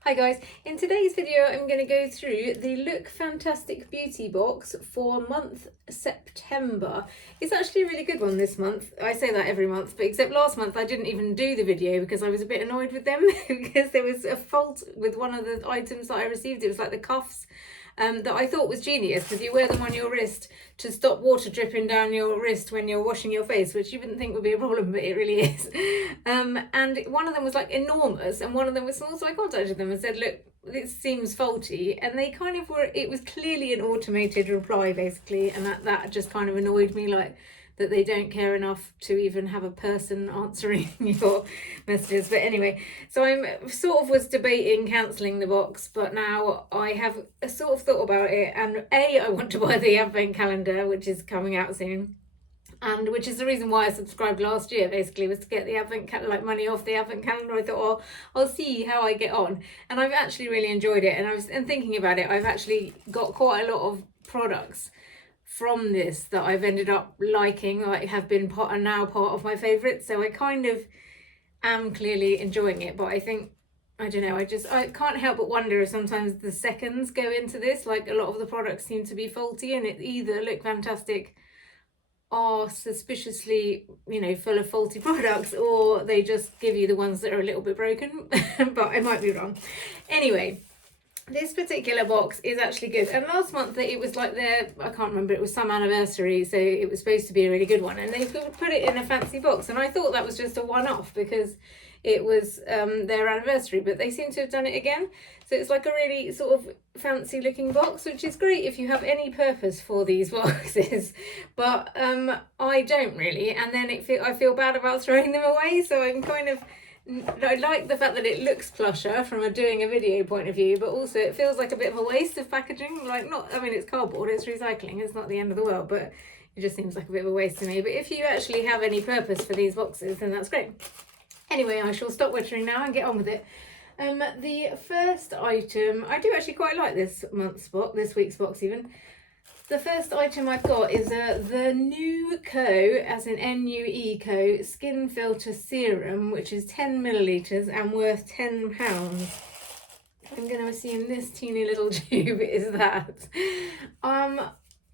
Hi guys, in today's video I'm going to go through the Look Fantastic Beauty box for month September. It's actually a really good one this month. I say that every month, but except last month I didn't even do the video because I was a bit annoyed with them because there was a fault with one of the items that I received. It was like the cuffs. That I thought was genius because you wear them on your wrist to stop water dripping down your wrist when you're washing your face, which you wouldn't think would be a problem, but it really is. And one of them was like enormous and one of them was small, so I contacted them and said, look, this seems faulty, and they kind of were, it was clearly an automated reply basically, and that just kind of annoyed me, like that they don't care enough to even have a person answering your messages. But anyway, so I'm sort of was debating cancelling the box, but now I have sort of thought about it, and I want to buy the advent calendar, which is coming out soon, and which is the reason why I subscribed last year, basically, was to get the advent like money off the advent calendar. I thought, oh, I'll see how I get on, and I've actually really enjoyed it. And I was thinking about it, I've actually got quite a lot of products from this that I've ended up liking, like have been now part of my favourites. So I kind of am clearly enjoying it, but I think, I don't know, I can't help but wonder if sometimes the seconds go into this. Like a lot of the products seem to be faulty, and it either Look Fantastic are suspiciously, full of faulty products, or they just give you the ones that are a little bit broken. But I might be wrong. Anyway, this particular box is actually good, and last month it was like I can't remember, it was some anniversary, so it was supposed to be a really good one, and they put it in a fancy box, and I thought that was just a one-off because it was their anniversary, but they seem to have done it again. So it's like a really sort of fancy looking box, which is great if you have any purpose for these boxes, but I don't really, and then I feel bad about throwing them away. So I'm kind of, I like the fact that it looks plusher from doing a video point of view, but also it feels like a bit of a waste of packaging. Like, it's cardboard, it's recycling, it's not the end of the world, but it just seems like a bit of a waste to me. But if you actually have any purpose for these boxes, then that's great. Anyway, I shall stop wittering now and get on with it. The first item, I do actually quite like this week's box even. The first item I've got is the Nue Co, as in Nue Co, Skin Filter Serum, which is 10 millilitres and worth £10. I'm going to assume this teeny little tube is that. I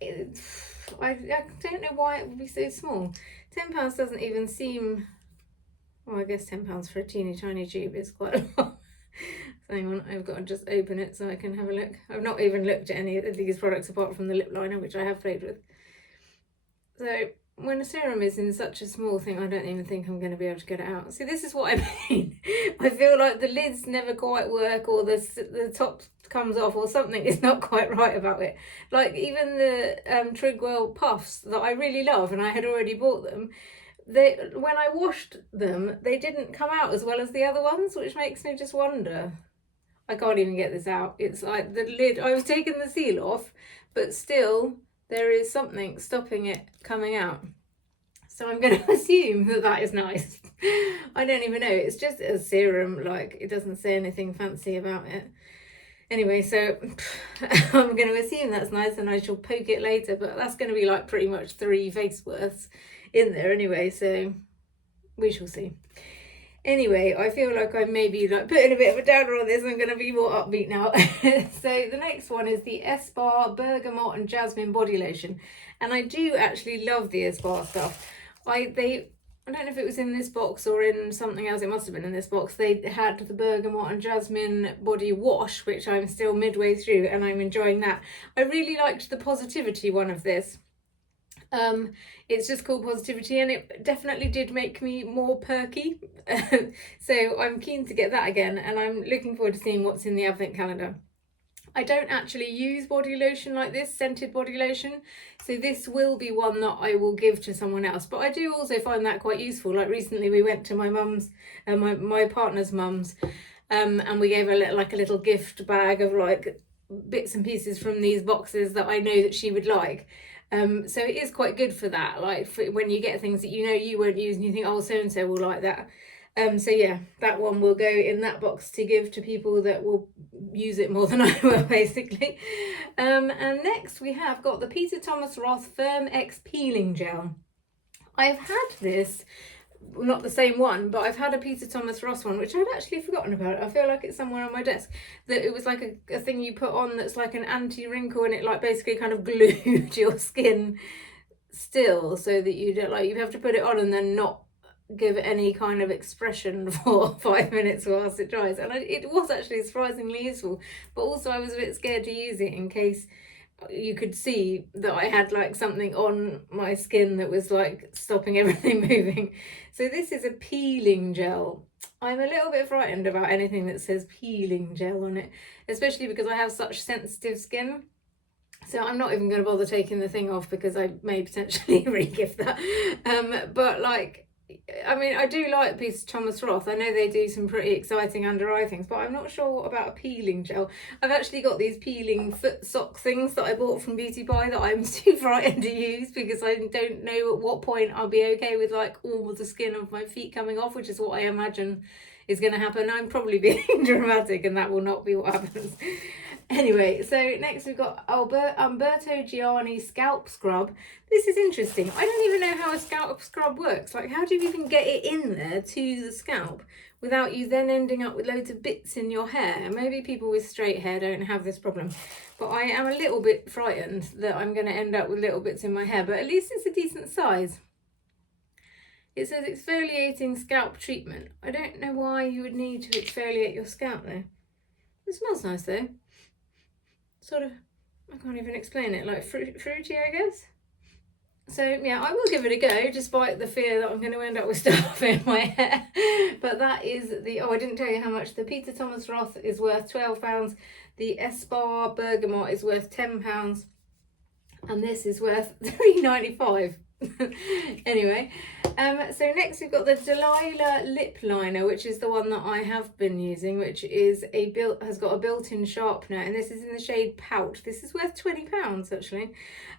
don't know why it would be so small. £10 doesn't even seem, well, I guess £10 for a teeny tiny tube is quite a lot. Hang on, I've got to just open it so I can have a look. I've not even looked at any of these products apart from the lip liner, which I have played with. So when a serum is in such a small thing, I don't even think I'm going to be able to get it out. See, this is what I mean. I feel like the lids never quite work, or the top comes off, or something is not quite right about it. Like even the Trigwell puffs that I really love, and I had already bought them, when I washed them, they didn't come out as well as the other ones, which makes me just wonder. I can't even get this out. It's like the lid, I was taking the seal off, but still there is something stopping it coming out. So I'm going to assume that is nice. I don't even know. It's just a serum, like it doesn't say anything fancy about it. Anyway, so I'm going to assume that's nice, and I shall poke it later, but that's going to be like pretty much 3 face worths in there anyway, so we shall see. Anyway, I feel like I may be like putting a bit of a downer on this. I'm going to be more upbeat now. So the next one is the ESPA Bergamot and Jasmine body lotion, and I do actually love the ESPA stuff. I don't know if it was in this box or in something else. It must have been in this box. They had the Bergamot and Jasmine body wash, which I'm still midway through, and I'm enjoying that. I really liked the Positivity one of this. It's just called Positivity, and it definitely did make me more perky. So I'm keen to get that again, and I'm looking forward to seeing what's in the advent calendar. I don't actually use body lotion like this, scented body lotion, so this will be one that I will give to someone else. But I do also find that quite useful. Like recently we went to my mum's, my partner's mum's, and we gave her like a little gift bag of like bits and pieces from these boxes that I know that she would like. So it is quite good for that, like when you get things that you won't use and you think, oh, so-and-so will like that. So yeah, that one will go in that box to give to people that will use it more than I will, basically. And next we have got the Peter Thomas Roth FirmX Peeling Gel. I've had this not the same one, but I've had a Peter Thomas Roth one, which I'd actually forgotten about. I feel like it's somewhere on my desk. That it was like a thing you put on that's like an anti-wrinkle, and it like basically kind of glued your skin still, so that you don't, like, you have to put it on and then not give it any kind of expression for 5 minutes whilst it dries. And it was actually surprisingly useful, but also I was a bit scared to use it in case you could see that I had like something on my skin that was like stopping everything moving. So this is a peeling gel. I'm a little bit frightened about anything that says peeling gel on it, especially because I have such sensitive skin. So I'm not even going to bother taking the thing off because I may potentially re-gift that. But like, I mean, I do like Peter Thomas Roth. I know they do some pretty exciting under eye things, but I'm not sure about a peeling gel. I've actually got these peeling foot sock things that I bought from Beauty Pie that I'm too frightened to use because I don't know at what point I'll be okay with like all the skin of my feet coming off, which is what I imagine is going to happen. I'm probably being dramatic and that will not be what happens. Anyway, so next we've got Umberto Giannini Scalp Scrub. This is interesting. I don't even know how a scalp scrub works. Like, how do you even get it in there to the scalp without you then ending up with loads of bits in your hair? Maybe people with straight hair don't have this problem, but I am a little bit frightened that I'm going to end up with little bits in my hair, but at least it's a decent size. It says exfoliating scalp treatment. I don't know why you would need to exfoliate your scalp though. It smells nice though. Sort of, I can't even explain it, like fruity, I guess. So yeah, I will give it a go, despite the fear that I'm going to end up with stuff in my hair. But that is the, oh, I didn't tell you how much. The Peter Thomas Roth is worth £12. The ESPA Bergamot is worth £10. And this is worth £3.95. Anyway, so next we've got the Delilah Lip Liner, which is the one that I have been using, which is has got a built-in sharpener, and this is in the shade Pout. This is worth £20 actually.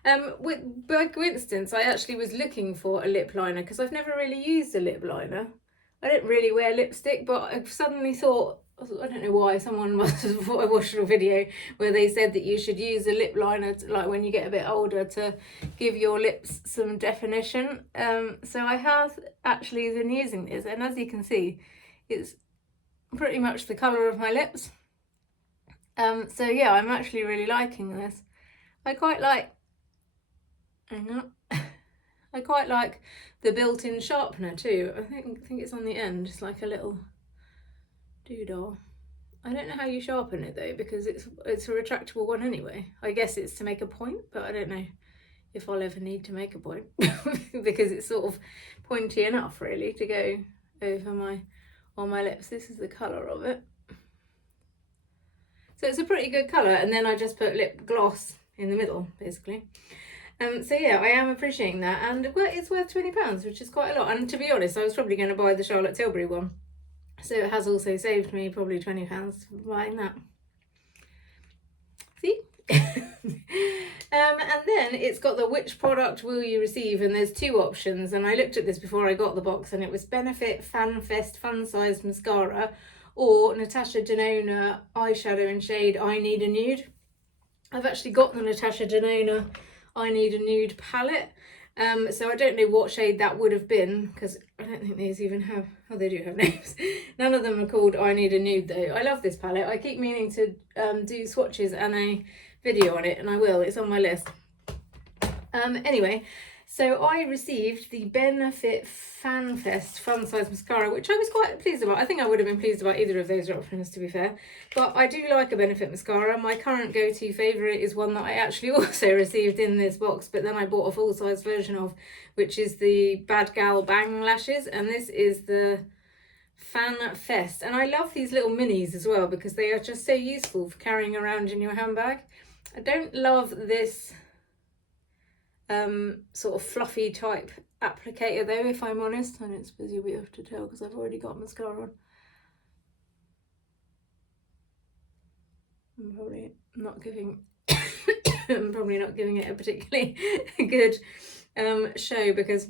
By coincidence, I actually was looking for a lip liner because I've never really used a lip liner. I don't really wear lipstick, but I suddenly thought, I don't know why, someone must have, I watched a video where they said that you should use a lip liner to, like when you get a bit older, to give your lips some definition. So I have actually been using this, and as you can see, it's pretty much the colour of my lips. So yeah, I'm actually really liking this. I quite like, I quite like the built-in sharpener too. I think it's on the end, it's like a little doodah. I don't know how you sharpen it though, because it's a retractable one anyway. I guess it's to make a point, but I don't know if I'll ever need to make a point because it's sort of pointy enough really to go over on my lips. This is the colour of it. So it's a pretty good colour, and then I just put lip gloss in the middle basically. So yeah, I am appreciating that, and it's worth £20, which is quite a lot. And to be honest, I was probably going to buy the Charlotte Tilbury one, so it has also saved me probably £20 for buying that. See? And then it's got the which product will you receive, and there's two options, and I looked at this before I got the box, and it was Benefit Fan Fest Fun Size Mascara or Natasha Denona eyeshadow in shade I Need a Nude. I've actually got the Natasha Denona I Need a Nude palette, so I don't know what shade that would have been, because I don't think these even have, oh, they do have names. None of them are called I Need a Nude though. I love this palette. I keep meaning to do swatches and a video on it, and I will, it's on my list. Anyway, so I received the Benefit Fan Fest Fun Size Mascara, which I was quite pleased about. I think I would have been pleased about either of those options, to be fair. But I do like a Benefit mascara. My current go-to favourite is one that I actually also received in this box, but then I bought a full-size version of, which is the Bad Gal Bang Lashes. And this is the Fan Fest. And I love these little minis as well, because they are just so useful for carrying around in your handbag. I don't love this sort of fluffy type applicator though, if I'm honest, and it's busy, we have to tell because I've already got mascara on. I'm probably not giving it a particularly good show because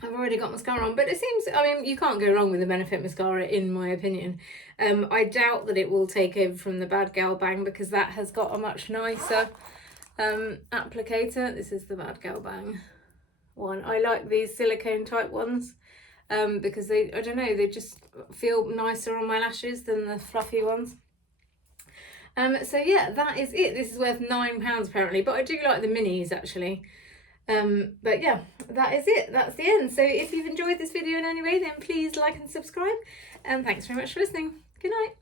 I've already got mascara on, but it seems, I mean, you can't go wrong with the Benefit mascara in my opinion. I doubt that it will take over from the Bad Gal Bang because that has got a much nicer applicator. This is the Bad Gal Bang one. I like these silicone type ones. because they, I don't know, they just feel nicer on my lashes than the fluffy ones. So yeah, that is it. This is worth £9 apparently, but I do like the minis actually. But yeah, that is it. That's the end. So if you've enjoyed this video in any way, then please like and subscribe. And thanks very much for listening. Good night.